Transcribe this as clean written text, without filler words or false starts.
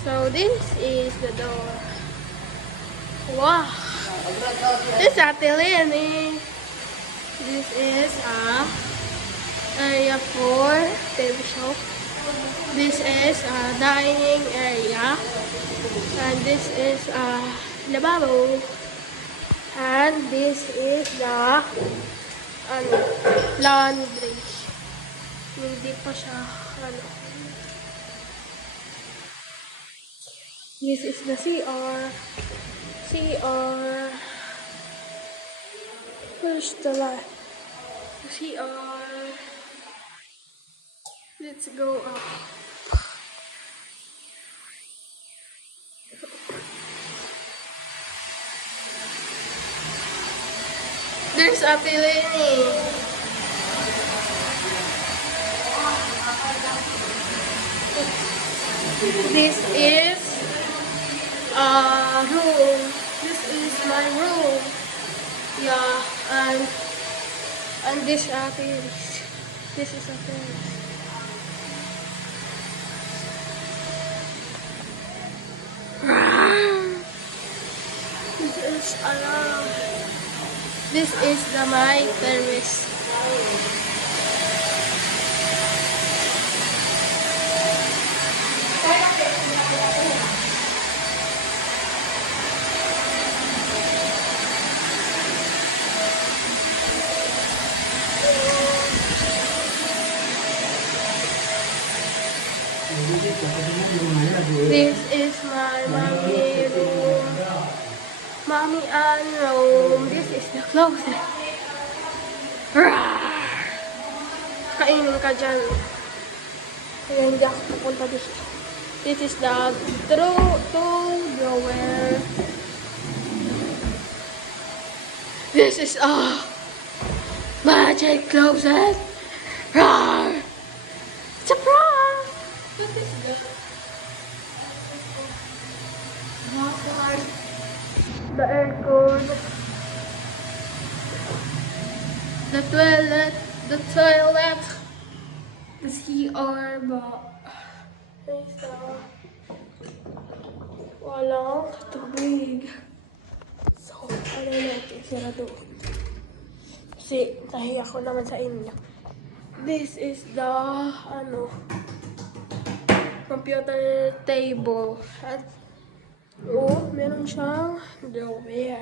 So this is the door. Wow. This is Ate Lenny. This is area for TV show. This is dining area. And this is lababo. And this is the laundry. Hindi pa siya This is the CR. Where's the light? CR. Let's go up. There's Ate Lenny. This is room. This is my room. Yeah, and this is This is This is my terrace. This is my mommy room. Mommy and room. This is the closet. Kainin ka dyan. Kaya hindi ako pupunta dito. This is the drawer. This is a magic closet. It's a prank. What is that? The aircon, the toilet, the CR ba? Walang tubig. So, ano natin, sarado. Kasi, tahi ako naman sa inyo. This is the, computer table. At, meron siyang drawer.